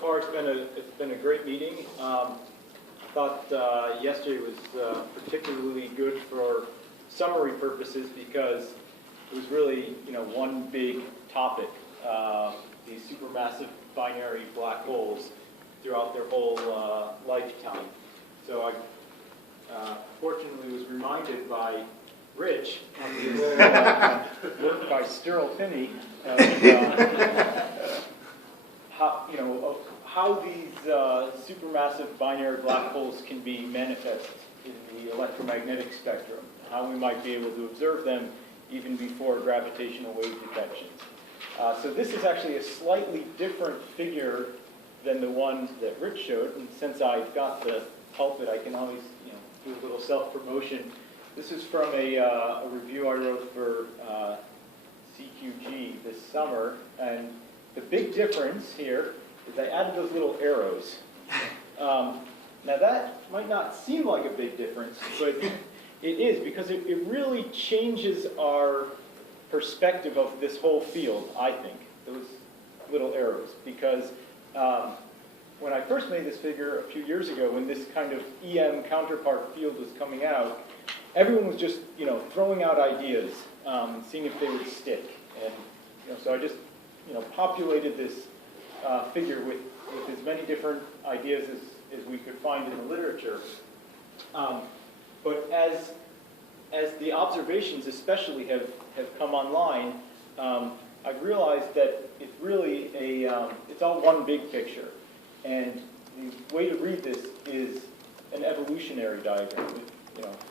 far it's been a great meeting. I thought yesterday was particularly good for summary purposes because it was really one big topic, these supermassive binary black holes throughout their whole lifetime. So I fortunately was reminded by Rich of his work by Stirl Finney how these supermassive binary black holes can be manifest in the electromagnetic spectrum, how we might be able to observe them even before gravitational wave detections. So this is actually a slightly different figure than the one that Rich showed, and since I've got the pulpit, I can always do a little self-promotion. This is from a review I wrote for CQG this summer, and the big difference here is I added those little arrows. Now that might not seem like a big difference, but it is, because it really changes our perspective of this whole field, I think, those little arrows. Because when I first made this figure a few years ago, when this kind of EM counterpart field was coming out, everyone was just throwing out ideas and seeing if they would stick. And so I just populated this figure with as many different ideas as we could find in the literature. But as the observations especially have come online, I've realized that it's really it's all one big picture. And the way to read this is an evolutionary diagram.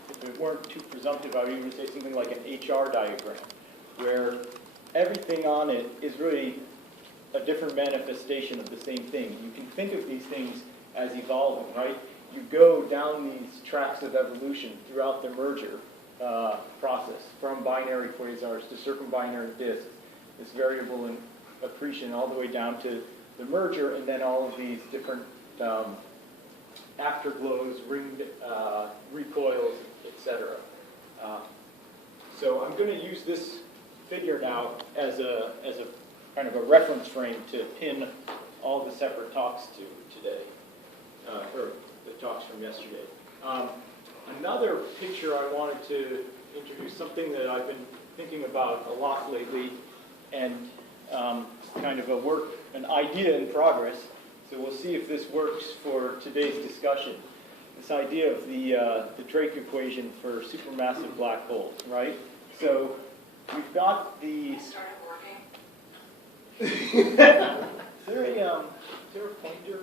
If it weren't too presumptive, I would even say something like an HR diagram, where everything on it is really a different manifestation of the same thing. You can think of these things as evolving, right? You go down these tracks of evolution throughout the merger process, from binary quasars to circumbinary disks, this variable in accretion, all the way down to the merger, and then all of these different afterglows, ringed recoils, etc. So I'm going to use this figure now as a kind of a reference frame to pin all the separate talks to today, or the talks from yesterday. Another picture I wanted to introduce, something that I've been thinking about a lot lately, and kind of an idea in progress. So we'll see if this works for today's discussion. This idea of the Drake equation for supermassive black holes, right? So we've got the. Is there a pointer?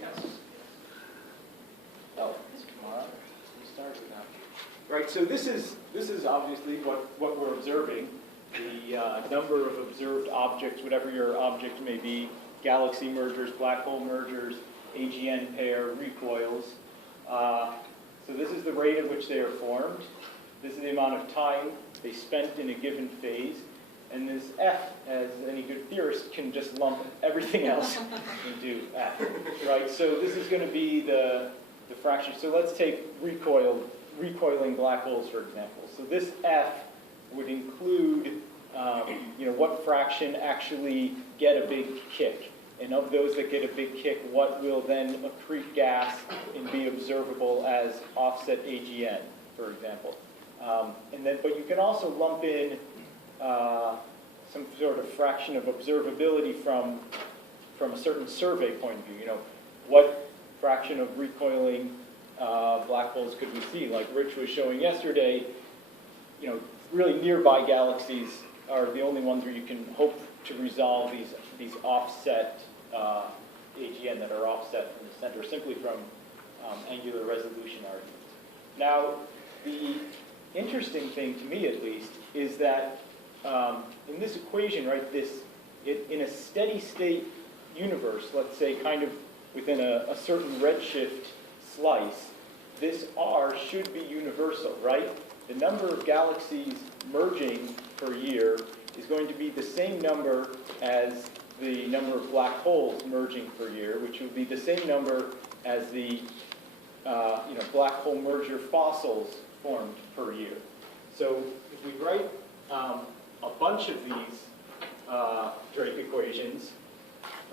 Yes. Oh, tomorrow. We started now. Right. So this is obviously what we're observing. The number of observed objects, whatever your object may be, galaxy mergers, black hole mergers, AGN pair, recoils. So this is the rate at which they are formed. This is the amount of time they spent in a given phase. And this F, as any good theorist, can just lump everything else into F, right? So this is going to be the fraction. So let's take recoiling black holes, for example. So this F would include, what fraction actually get a big kick. And of those that get a big kick, what will then accrete gas and be observable as offset AGN, for example. But you can also lump in some sort of fraction of observability from a certain survey point of view. What fraction of recoiling black holes could we see? Like Rich was showing yesterday, really nearby galaxies are the only ones where you can hope to resolve these offset AGN that are offset from the center simply from angular resolution arguments. Now, the interesting thing to me, at least, is that in this equation, right, in a steady state universe, let's say kind of within a certain redshift slice, this R should be universal, right? The number of galaxies merging per year is going to be the same number as the number of black holes merging per year, which would be the same number as the black hole merger fossils formed per year. So if we write a bunch of these Drake equations,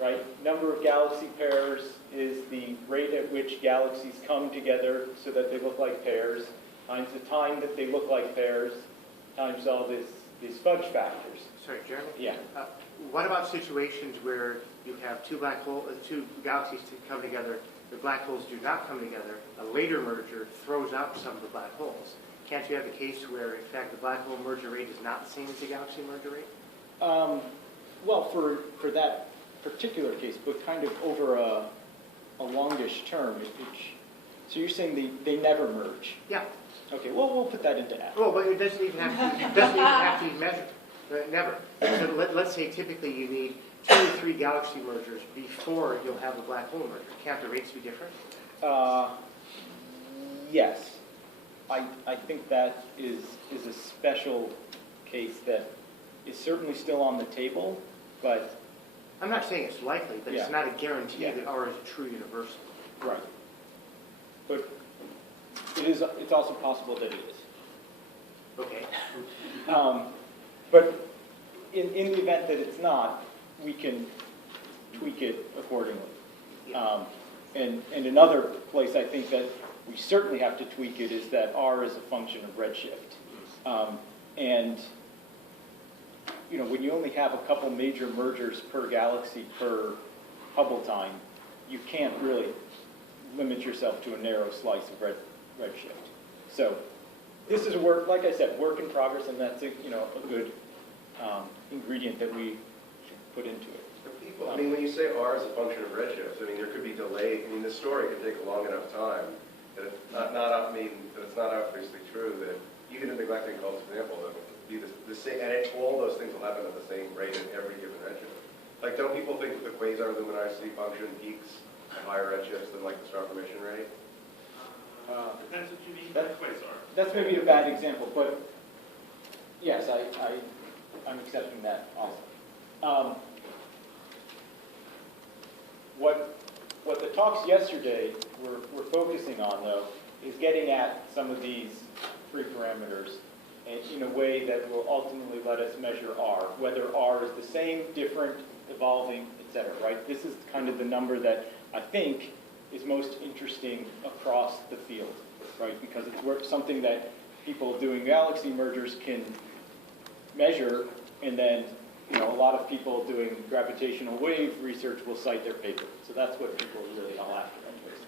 right? Number of galaxy pairs is the rate at which galaxies come together so that they look like pairs, times the time that they look like pairs, times all these fudge factors. Sorry, Jeremy? Yeah. What about situations where you have two galaxies to come together, the black holes do not come together, a later merger throws out some of the black holes? Can't you have a case where, in fact, the black hole merger rate is not the same as the galaxy merger rate? Well, for that particular case, but kind of over a longish term, so you're saying they never merge? Yeah. Okay, well, we'll put that into F. Well, but it doesn't even have to be measured. Never. So let's say typically you need 2 or 3 galaxy mergers before you'll have a black hole merger. Can't the rates be different? Yes. I think that is a special case that is certainly still on the table, but... I'm not saying it's likely, but yeah. It's not a guarantee Yeah. that R is a true universal. Right. But it's also possible that it is. Okay. But in the event that it's not, we can tweak it accordingly. Yeah. And another place I think that we certainly have to tweak it is that R is a function of redshift. And you know, when you only have a couple major mergers per galaxy per Hubble time, you can't really limit yourself to a narrow slice of redshift. So this is like I said, work in progress, and that's a good ingredient that we should put into it. I mean, when you say R is a function of redshift, I mean, there could be delay. I mean, this story could take a long enough time that it's not obviously true that even in the galactic Gulf example, that would be the same, and all those things will happen at the same rate in every given redshift. Like, don't people think that the quasar luminosity function peaks at higher redshifts than like the star formation rate? Depends what you mean by quasar. That's maybe a bad example, but yes, I'm accepting that also. What the talks yesterday were focusing on, though, is getting at some of these free parameters in a way that will ultimately let us measure R, whether R is the same, different, evolving, etc. Right? This is kind of the number that I think is most interesting across the field, right? Because it's something that people doing galaxy mergers can measure, and then a lot of people doing gravitational wave research will cite their paper. So that's what people are really all after, anyways.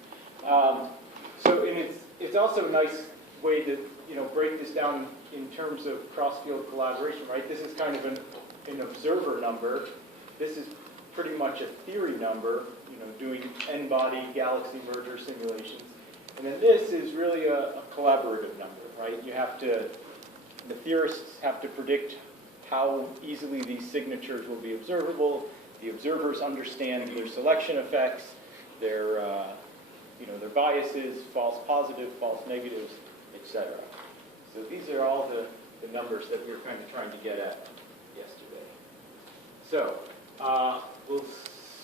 And it's also a nice way to break this down in terms of cross-field collaboration, right? This is kind of an observer number. This is pretty much a theory number, doing n-body galaxy merger simulations. And then this is really a collaborative number, right? The theorists have to predict how easily these signatures will be observable. The observers understand their selection effects, their biases, false positives, false negatives, etc. So these are all the numbers that we were kind of trying to get at yesterday. So we'll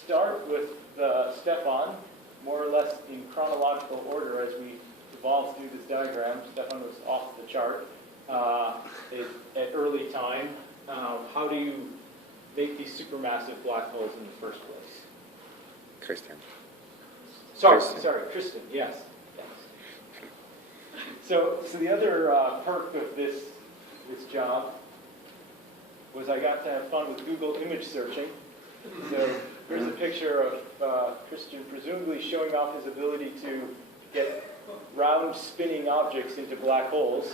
start with Stefan, more or less in chronological order as we evolved through this diagram. Stefan was off the chart at early time. How do you make these supermassive black holes in the first place? Christian. Sorry, Kristen, yes. So the other perk of this job was I got to have fun with Google image searching. So here's a picture of Christian presumably showing off his ability to get round spinning objects into black holes.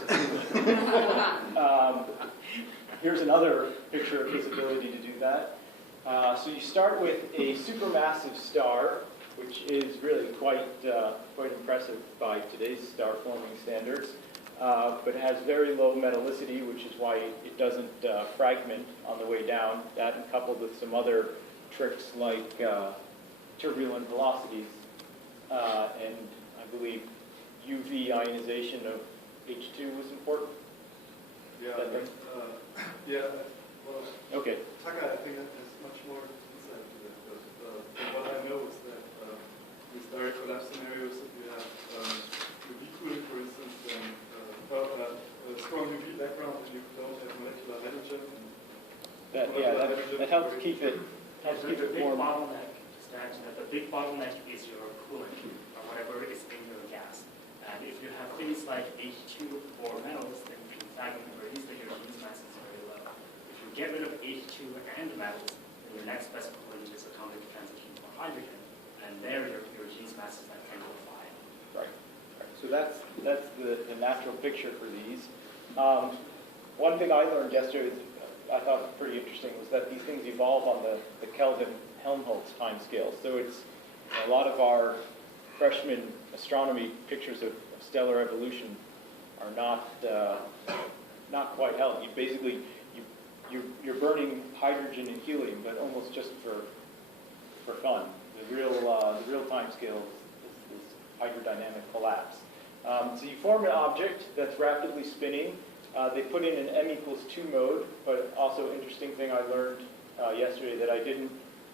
Here's another picture of his ability to do that. So you start with a supermassive star, which is really quite impressive by today's star forming standards, but has very low metallicity, which is why it doesn't fragment on the way down. That, and coupled with some other tricks like turbulent velocities, and I believe UV ionization of H2 was important. Well, okay. Tanaka, I think that has much more insight to that. But what I know is that these direct collapse scenarios that you have UV cooling, for instance, and a strong UV background, and you don't have molecular hydrogen. That helps keep it Let's The keep it big warm. bottleneck, just to add to that, the big bottleneck is your coolant, or whatever is in your gas. And if you have things like H2 or metals, then you can fact release that your G's mass is very low. If you get rid of H2 and metals, then your next best coolant is atomic transition for hydrogen, and there your G's mass is like 10 to the 5. Right. So that's the natural picture for these. One thing I learned yesterday, I thought was pretty interesting, was that these things evolve on the Kelvin-Helmholtz time scale. So it's a lot of our freshman astronomy pictures of stellar evolution are not quite held. You basically you're burning hydrogen and helium, but almost just for fun. The real time scale is hydrodynamic collapse. So you form an object that's rapidly spinning. They put in an m=2 mode, but also interesting thing I learned yesterday that I didn't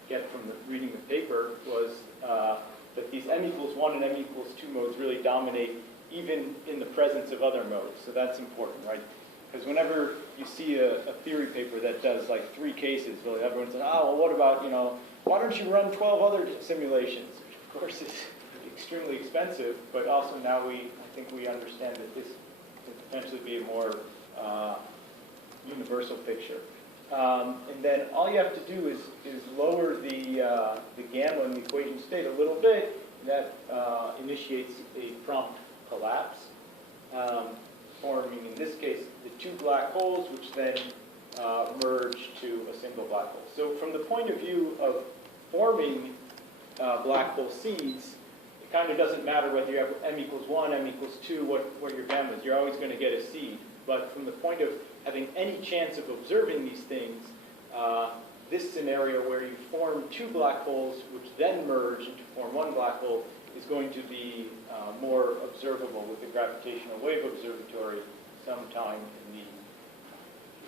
get from reading the paper was that these m=1 and m=2 modes really dominate even in the presence of other modes. So that's important, right? Because whenever you see a theory paper that does like 3 cases, really everyone says, oh, well, what about, why don't you run 12 other simulations? Which of course is extremely expensive, but also now I think we understand that this can potentially be a more universal picture. And then all you have to do is lower the gamma in the equation state a little bit, and that initiates a prompt collapse, forming, in this case, the 2 black holes, which then merge to a single black hole. So from the point of view of forming black hole seeds, it kind of doesn't matter whether you have m=1, m=2, what your gamma is. You're always going to get a seed. But from the point of having any chance of observing these things, this scenario where you form 2 black holes, which then merge to form 1 black hole, is going to be more observable with the gravitational wave observatory sometime in the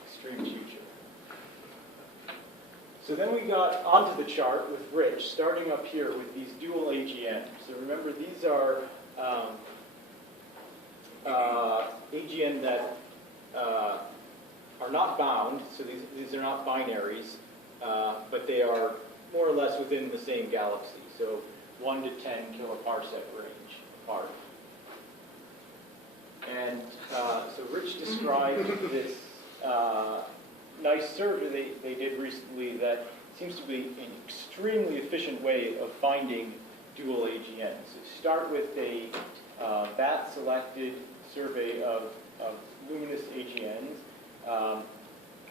extreme future. So then we got onto the chart with Rich, starting up here with these dual AGNs. So remember, these are AGN that are not bound, so these are not binaries, but they are more or less within the same galaxy, so 1 to 10 kiloparsec range apart. And so Rich described this nice survey they did recently that seems to be an extremely efficient way of finding dual AGNs. So start with a bat-selected survey of luminous AGNs,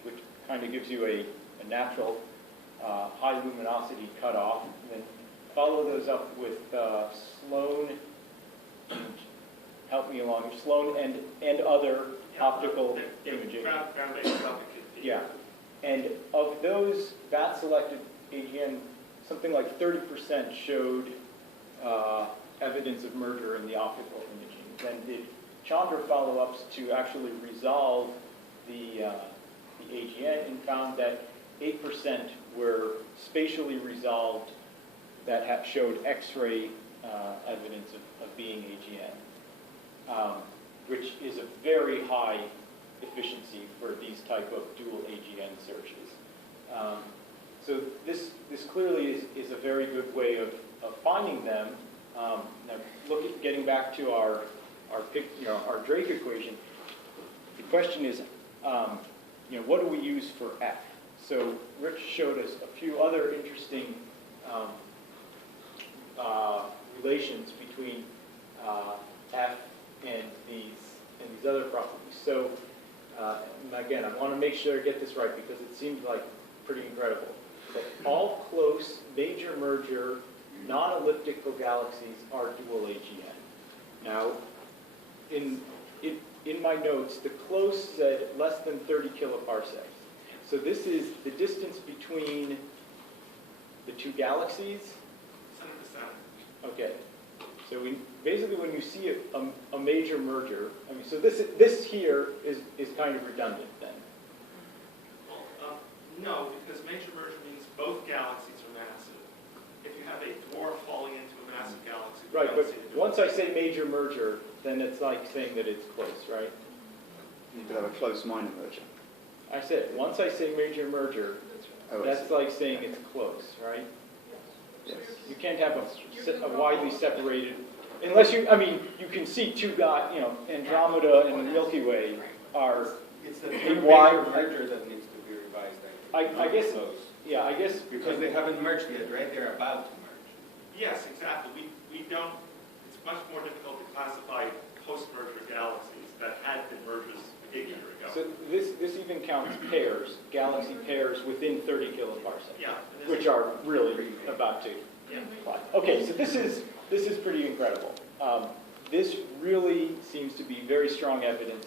which kind of gives you a natural high luminosity cutoff, and then follow those up with Sloan, help me along, Sloan and other optical imaging. Yeah, and of those bat-selected AGN, something like 30% showed evidence of merger in the optical imaging. Then did Chandra follow-ups to actually resolve the AGN and found that 8% were spatially resolved that showed X-ray evidence of being AGN, which is a very high efficiency for these type of dual AGN searches. So this clearly is a very good way of finding them. Now, getting back to our Drake equation, the question is, what do we use for F? So Rich showed us a few other interesting relations between F and these other properties. So again, I want to make sure I get this right because it seems like pretty incredible. But all close major merger non-elliptical galaxies are dual AGN. Now, in my notes, the close said less than 30 kiloparsecs. So this is the distance between the 2 galaxies. 7%. Okay. So basically, when you see a major merger, so this here is kind of redundant then. Well, no, because major merger means both galaxies are massive. If you have a dwarf falling into a massive galaxy, Right, but once I say major merger, then it's like saying that it's close, right? You could have a close minor merger. I said, once I say major merger, That's like saying it's close, right? Yes. You can't have a widely separated, unless you, I mean, you can see two Andromeda and the Milky Way are, It's the Hey, term why- major merger that needs to be revised, I think. I guess, Close. yeah, I guess. Because they haven't merged yet, right? They're about to merge. Yes, exactly. We don't, it's much more difficult to classify post-merger galaxies that had been mergers a year ago. So this even counts pairs, galaxy pairs within 30 kiloparsecs, Yeah. and this which is- are really about to Yeah. fly. Okay, so this is pretty incredible. This really seems to be very strong evidence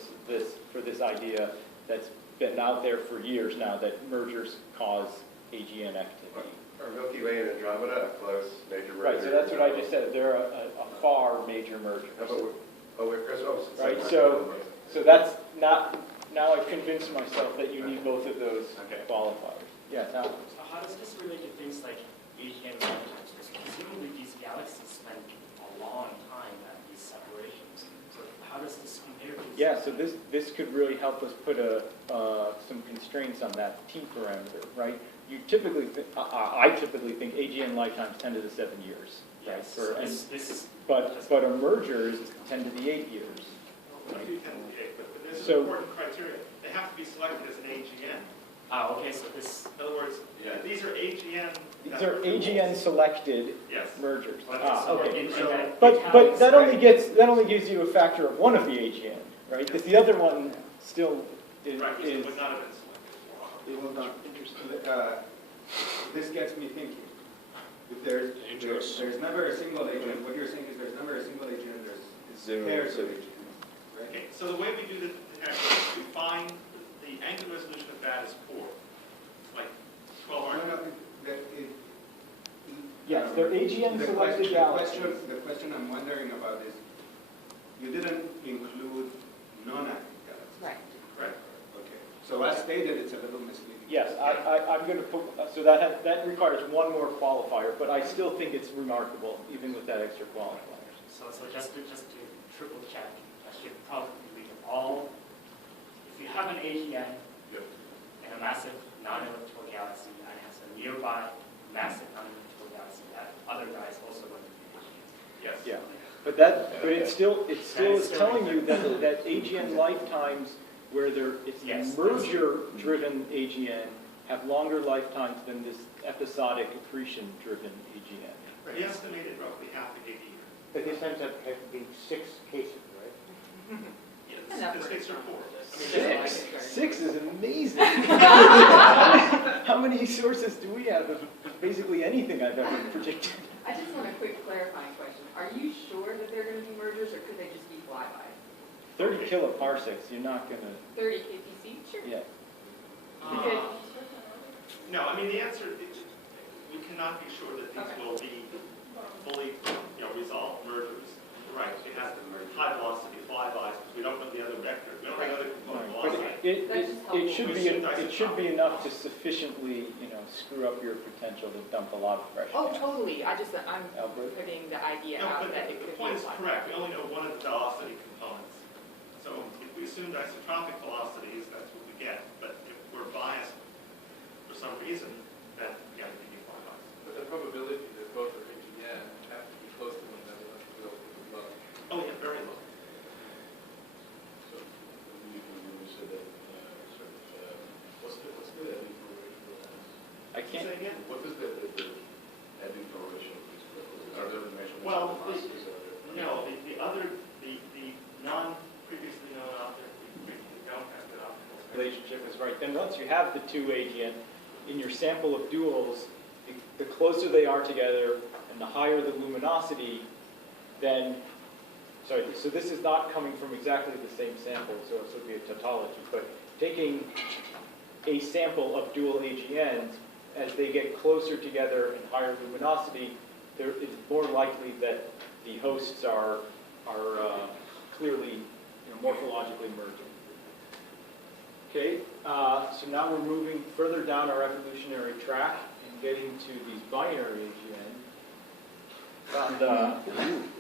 for this idea that's been out there for years now, that mergers cause AGN activity. Are Milky Way and Andromeda a close major merger? Right, so that's what I just said. They're a far major merger. How about with Chris? Right, so that's not, now I've convinced myself that you need both of those qualifiers. Yeah, Tom? So how does this relate to things like AGN lifetimes? Presumably these galaxies spend a long time at these separations. So how does this compare to? Yeah, so this could really help us put some constraints on that T parameter, right? You typically, I typically think AGN lifetimes 10 to the 7 years, right? Yes. So this is. But a merger is 10 to the 8 years. Well, we do tend to be, but there's So- an important criteria. They have to be selected as an AGN. Okay, so this. In other words, these are AGN. These are AGN selected Yes. mergers. So Okay. in that But italics, that right? only gives you a factor of one of the AGN, right? Because the other one still is. Right, which would not have been selected. Hold on. This gets me thinking. If there's never a single agent, what you're saying is there's never a single agent, there's pairs of agents, right? Okay, so the way we do this is we find the angular resolution of that is 4. Like 12 No, arcs. no, Yes, they're AGN selected galaxies. The question I'm wondering about is, you didn't include non-active galaxies. Right. Right. Okay, so as stated, it's a little misleading. Yes, I'm going to put, so that requires one more qualifier, but I still think it's remarkable, even with that extra qualifier. So just to triple check, I should probably read all. If you have an AGN in a massive non-elliptical galaxy and has a nearby massive non-elliptical galaxy, that other guy is also going to be AGN. Yes. Yeah, but it still is still telling you that AGN lifetimes where it's Yes. merger-driven AGN have longer lifetimes than this episodic accretion-driven AGN. We estimated roughly half a gig a year. But these times have been 6 cases, right? Yes, Enough the for 6 or 4. I mean, Six is amazing. How many sources do we have of basically anything I've ever predicted? I just want a quick clarifying question. Are you sure that they're going to be mergers, or could they just be flybys? 30 kiloparsecs, you're not going to, 30, 50 feet? Sure. yeah. Uh, No, I mean, the answer, we cannot be sure that these Okay. will be fully, resolved mergers. Right, it has to merge high velocity flybys, because we don't know the other vector, we don't know the other component But velocity. it should be enough to sufficiently, screw up your potential to dump a lot of pressure. Oh, down. totally. I'm Albert? putting the idea No, out but that it the could be point a is flyby. correct, we only know one of the velocity components. So if we assumed isotropic velocities, that's what we get, but if we're biased for some reason, then we have to be flybys. But the probability that both are AGN have to be close to one another must be relatively low. Oh, yeah, very low. So, you said that, what's the Edding correlation? I can't, Say again? What is the Edding correlation? Are there measurements? Well, of masses? Are there- No, the other, the non-previously known object, we don't have that optical. relationship is right. Then once you have the two AGN in your sample of duals, the closer they are together and the higher the luminosity, then, so this is not coming from exactly the same sample, so this would be a tautology, but taking a sample of dual AGNs, as they get closer together and higher luminosity, there is more likely that the hosts are clearly morphologically merging. Okay, so now we're moving further down our evolutionary track and getting to these binary AGN. And,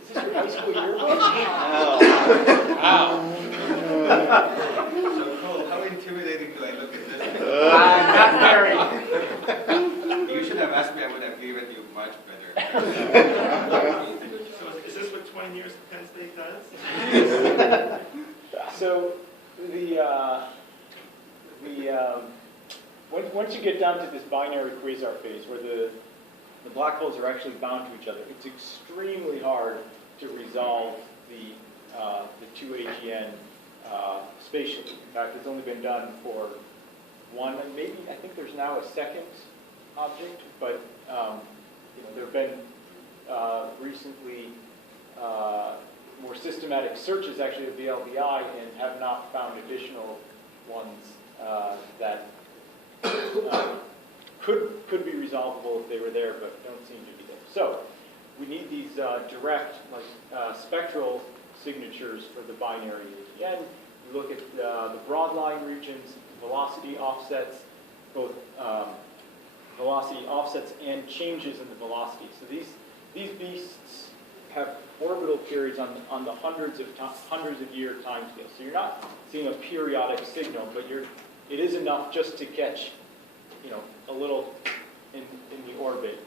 is this your high school yearbook? So Cole, how intimidating do I look at this? Not very. much better. So is this what 20 years of Penn State does? So once you get down to this binary quasar phase where the black holes are actually bound to each other, it's extremely hard to resolve the 2AGN spatially. In fact, it's only been done for one, and maybe I think there's now a second object, but there have been recently more systematic searches actually of the LBI and have not found additional ones that could be resolvable if they were there, but don't seem to be there. So we need these direct, spectral signatures for the binary AGN. We look at the broad line regions, velocity offsets, both velocity offsets and changes in the velocity. So these beasts have orbital periods on the hundreds of year time scale. So you're not seeing a periodic signal, but it is enough just to catch, a little in the orbit.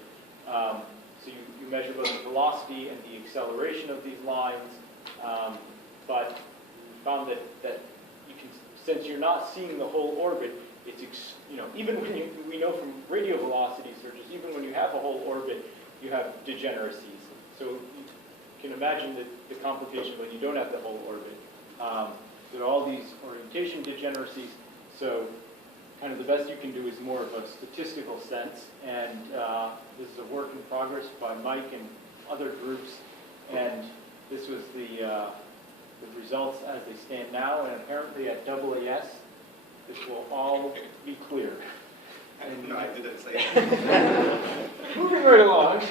So you measure both the velocity and the acceleration of these lines, but we found that you can, since you're not seeing the whole orbit, it's even when we know from radio velocity searches, even when you have a whole orbit, you have degeneracies. So you can imagine the complication when you don't have the whole orbit. There are all these orientation degeneracies. So kind of the best you can do is more of a statistical sense. And this is a work in progress by Mike and other groups. And this was the results as they stand now. And apparently at AAS, this will all be clear. No, I didn't say it. Moving right along.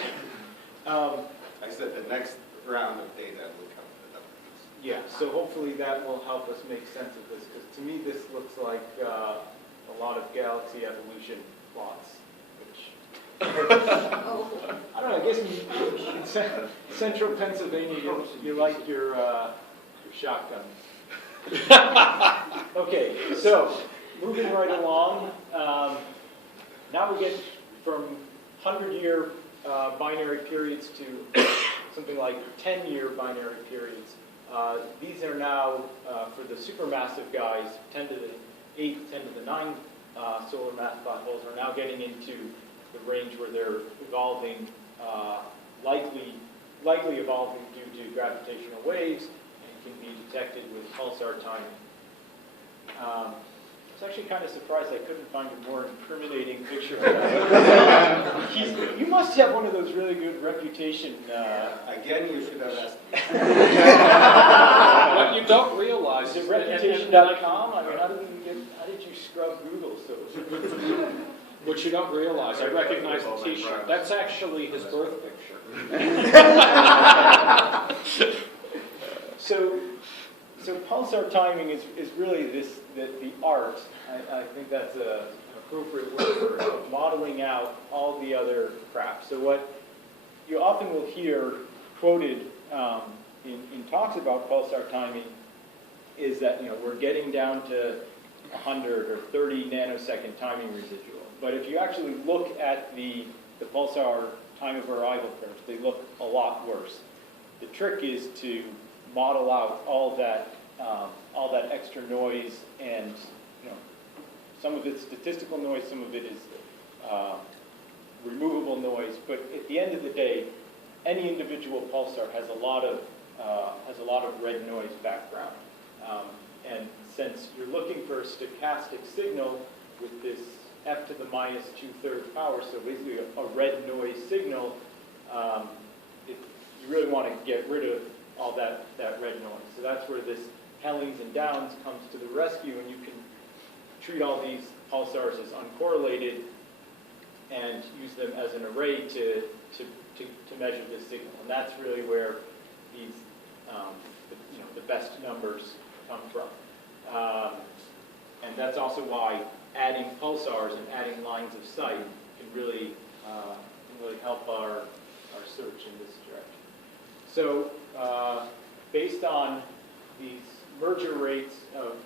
I said the next round of data will come to the Yeah, so hopefully that will help us make sense of this, because to me this looks like a lot of galaxy evolution plots, which, I don't know, I guess in central Pennsylvania you like your shotguns. Okay, so moving right along, now we get from 100-year binary periods to something like 10-year binary periods. These are now, for the supermassive guys, 10 to the 8, 10 to the 9 solar mass black holes are now getting into the range where they're evolving, likely evolving due to gravitational waves, and can be detected with pulsar timing. I was actually kind of surprised I couldn't find a more incriminating picture of that. You must have one of those really good reputation. Again, you should have asked me. What you don't realize Is is it that reputation.com? I mean, how did you scrub Google? So what you don't realize, I recognize the T-shirt. That's actually his birth picture. So pulsar timing is really the art. I think that's an appropriate word for it, of modeling out all the other crap. So what you often will hear quoted in talks about pulsar timing is that we're getting down to 100 or 30 nanosecond timing residual. But if you actually look at the pulsar time of arrival curves, they look a lot worse. The trick is to model out all that extra noise, and some of it's statistical noise, some of it is removable noise. But at the end of the day, any individual pulsar has a lot of red noise background. And since you're looking for a stochastic signal with this f to the minus 2/3 power, so basically a red noise signal, you really want to get rid of all that red noise. So that's where this Hellings and Downs comes to the rescue, and you can treat all these pulsars as uncorrelated and use them as an array to measure this signal. And that's really where these the best numbers come from. And that's also why adding pulsars and adding lines of sight can really help our search in this direction. So based on these merger rates of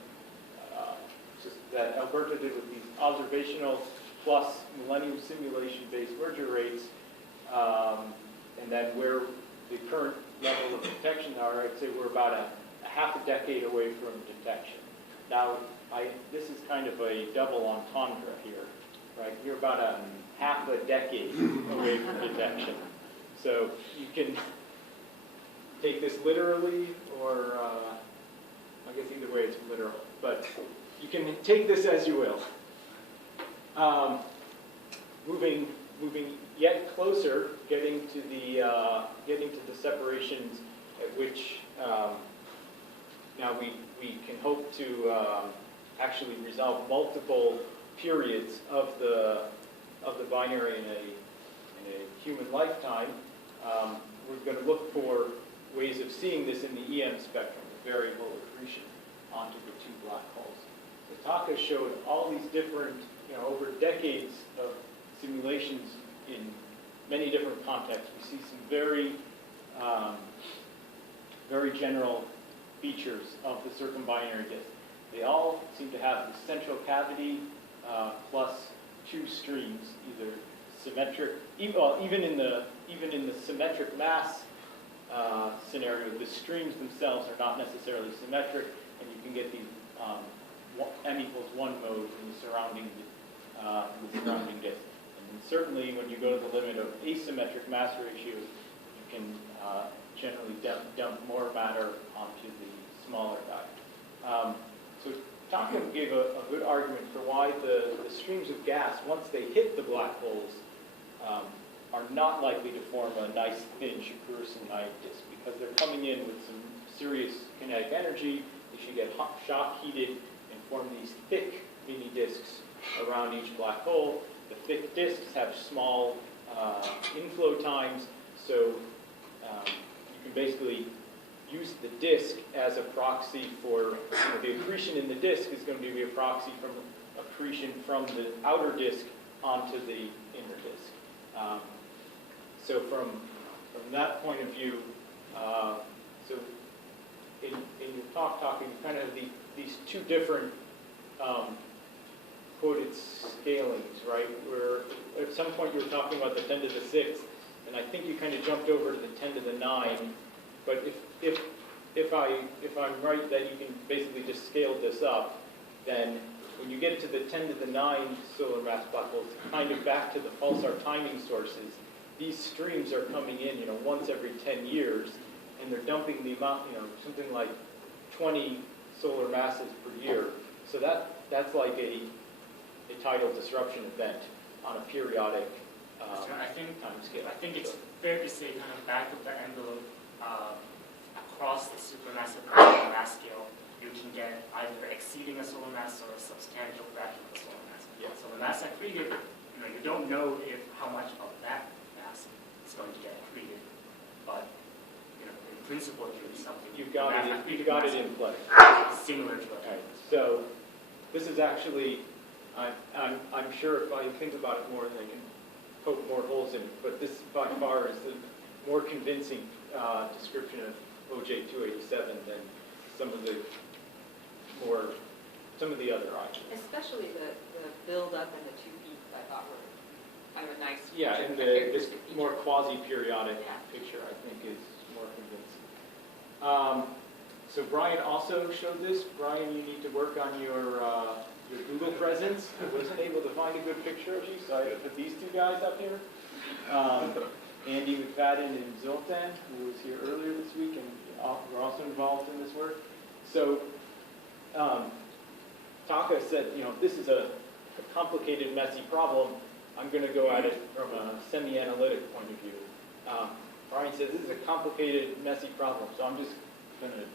that Alberto did with these observational plus millennium simulation-based merger rates, And then where the current level of detection are, I'd say we're about a half a decade away from detection. Now, this is kind of a double entendre here, right? You're about a half a decade away from detection. So you can take this literally, or I guess either way it's literal, but you can take this as you will. Moving yet closer, getting to the separations at which now we can hope to actually resolve multiple periods of the binary in a human lifetime. We're going to look for ways of seeing this in the EM spectrum, the variable accretion onto the two black holes. So Tanaka showed all these different, over decades of simulations in many different contexts. We see some very, very general features of the circumbinary disk. They all seem to have the central cavity plus two streams, either symmetric, even in the symmetric mass scenario, the streams themselves are not necessarily symmetric, and you can get these m=1 mode in the surrounding disk. And certainly, when you go to the limit of asymmetric mass ratios, you can generally dump more matter onto the smaller guy. So Tanaka gave a good argument for why the streams of gas, once they hit the black holes, are not likely to form a nice thin Shapiro-Sunyaev disk, because they're coming in with some serious kinetic energy. They should get shock heated and form these thick mini disks around each black hole. The thick disks have small inflow times, so you can basically use the disk as a proxy for, the accretion in the disk is going to be a proxy from accretion from the outer disk onto the inner disk. So from that point of view, so in your talking, you kind of have these two different quoted scalings, right? Where at some point you were talking about the 10 to the 6th, and I think you kind of jumped over to the 10 to the 9. But if I'm right that you can basically just scale this up, then when you get to the 10 to the 9 solar mass black holes, kind of back to the pulsar timing sources, these streams are coming in, once every 10 years, and they're dumping the amount, something like 20 solar masses per year. So that's like a tidal disruption event on a periodic time scale. I think it's fair to say, kind of back of the envelope, across the supermassive mass scale, you can get either exceeding a solar mass or a substantial fraction of the solar mass. Yeah. So the mass accreted, you don't know how much of that mass is going to get accreted, but in principle, it would be something. You've got it in play. Similar to it. Right. So this is actually, I'm sure if I think about it more, I can poke more holes in it. But this by far is the more convincing description of OJ287 than some of the other arguments. Especially the build-up and the 2 peaks, I thought were kind of a nice feature. Yeah, and this more quasi-periodic picture, I think, is more convincing. So Brian also showed this. Brian, you need to work on your Google presence. I wasn't able to find a good picture of you, so I put these two guys up here. Andy McFadden and Zoltan, who was here earlier this week, and were also involved in this work. So Tanaka said, this is a complicated, messy problem. I'm going to go at it from a semi-analytic point of view. Brian says, this is a complicated, messy problem, so I'm just going to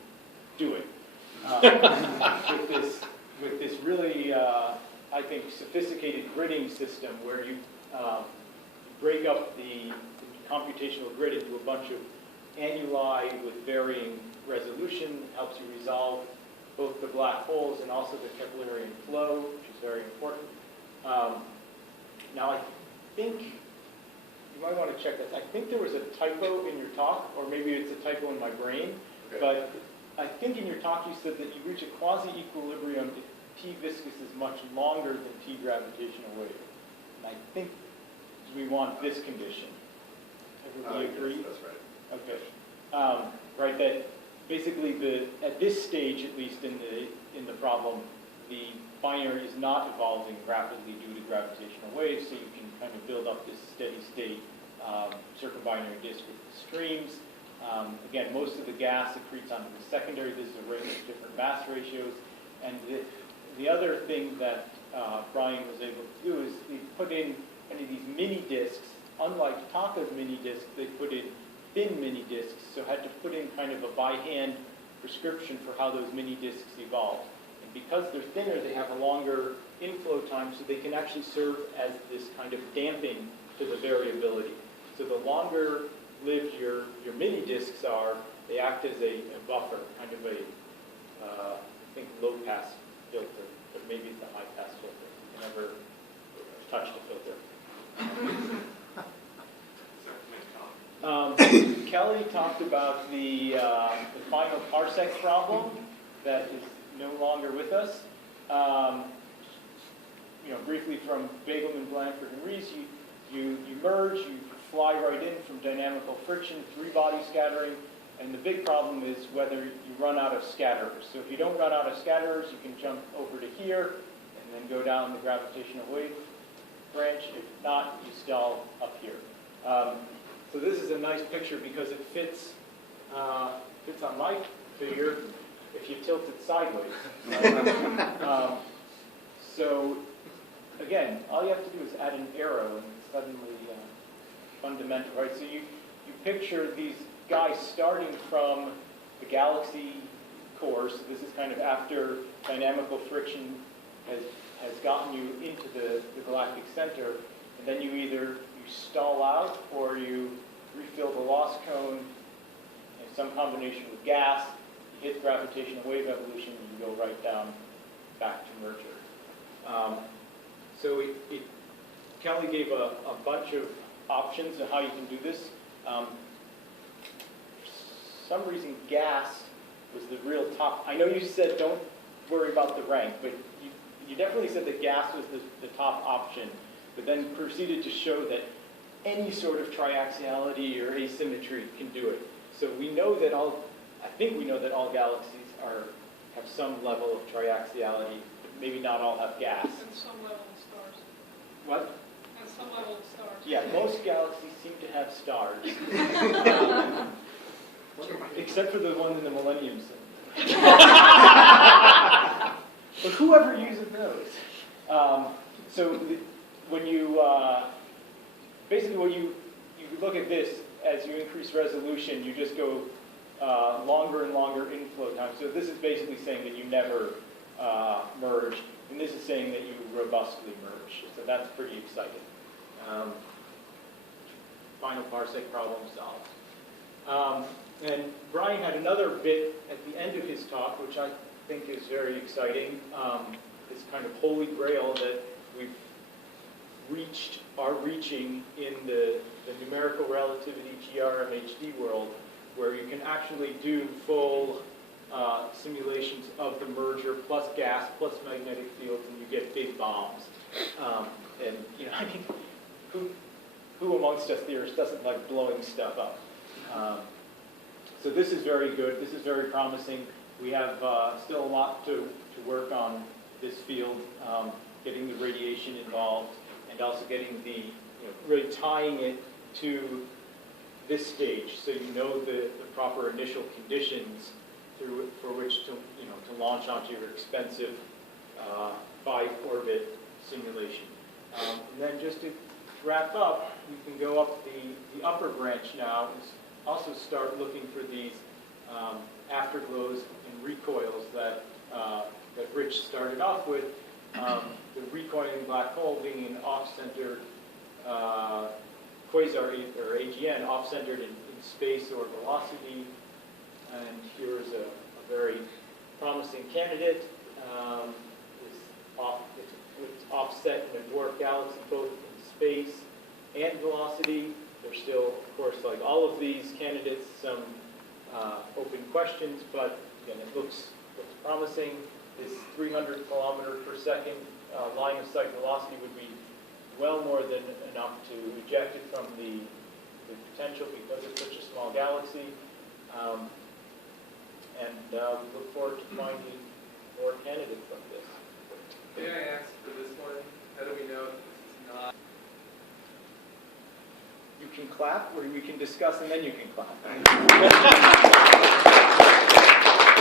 do it. With this really, I think, sophisticated gridding system where you break up the computational grid into a bunch of annuli with varying resolution, helps you resolve both the black holes and also the Keplerian flow, which is very important. Now, I think you might want to check this. I think there was a typo in your talk, or maybe it's a typo in my brain, but I think in your talk you said that you reach a quasi-equilibrium if T viscous is much longer than T gravitational wave. And I think we want this condition. Everybody agree? That's right. Okay. Right, that basically at this stage, at least in the problem, the binary is not evolving rapidly due to gravitational waves, so you can kind of build up this steady state circumbinary disk with the streams. Again, most of the gas accretes onto the secondary. This is a range of different mass ratios. And the other thing that Brian was able to do is he put in kind of these mini disks. Unlike Taka's mini disks, they put in thin mini disks, so had to put in kind of a by-hand prescription for how those mini disks evolved. And because they're thinner, they have a longer inflow time, so they can actually serve as this kind of damping to the variability. So the longer lived your mini disks are, they act as a buffer, kind of a, I think, low-pass filter, but maybe it's a high-pass filter. You never touched a filter. Kelly talked about the final parsec problem that is no longer with us. Briefly from Begelman, Blanford, and Reis, you merge, you fly right in from dynamical friction, three-body scattering, and the big problem is whether you run out of scatterers. So if you don't run out of scatterers, you can jump over to here and then go down the gravitational wave branch. If not, you stall up here. So this is a nice picture because it fits on my figure if you tilt it sideways. So again, all you have to do is add an arrow and it's suddenly fundamental, right? So you picture these guys starting from the galaxy core. So this is kind of after dynamical friction has gotten you into the galactic center, and then you either stall out or you refill the loss cone in some combination with gas, you hit gravitational wave evolution, and you go right down back to merger. So Kelly gave a bunch of options on how you can do this. For some reason, gas was the real top. I know you said don't worry about the rank, but you definitely said that gas was the top option, but then proceeded to show that any sort of triaxiality or asymmetry can do it. So we know that I think we know that all galaxies have some level of triaxiality, but maybe not all have gas. And some level of stars. What? And some level of stars. Yeah, most galaxies seem to have stars. Except for the ones in the Millennium Zone. But whoever uses those. When you, basically when you look at this, as you increase resolution, you just go longer and longer inflow time. So this is basically saying that you never merge, and this is saying that you robustly merge. So that's pretty exciting. Final parsec problem solved. And Brian had another bit at the end of his talk, which I think is very exciting. This kind of holy grail that we've are reaching in the numerical relativity GR-MHD world, where you can actually do full simulations of the merger plus gas plus magnetic fields, and you get big bombs. I mean, who amongst us theorists doesn't like blowing stuff up? So this is very good. This is very promising. We have still a lot to work on this field, getting the radiation involved, and also getting really tying it to this stage, so you know the proper initial conditions for which to launch onto your expensive 5-orbit simulation. And then just to wrap up, you can go up the upper branch now and also start looking for these afterglows and recoils that Rich started off with. The recoiling black hole being an off-centered quasar, or AGN, off-centered in space or velocity. And here's a very promising candidate. It's offset in a dwarf galaxy, both in space and velocity. There's still, of course, like all of these candidates, some open questions, but again, it looks promising. This 300 kilometer per second line of sight velocity would be well more than enough to eject it from the the potential because it's such a small galaxy. And we look forward to finding more candidates like this. May I ask for this one, how do we know that this is not? You can clap, or we can discuss, and then you can clap.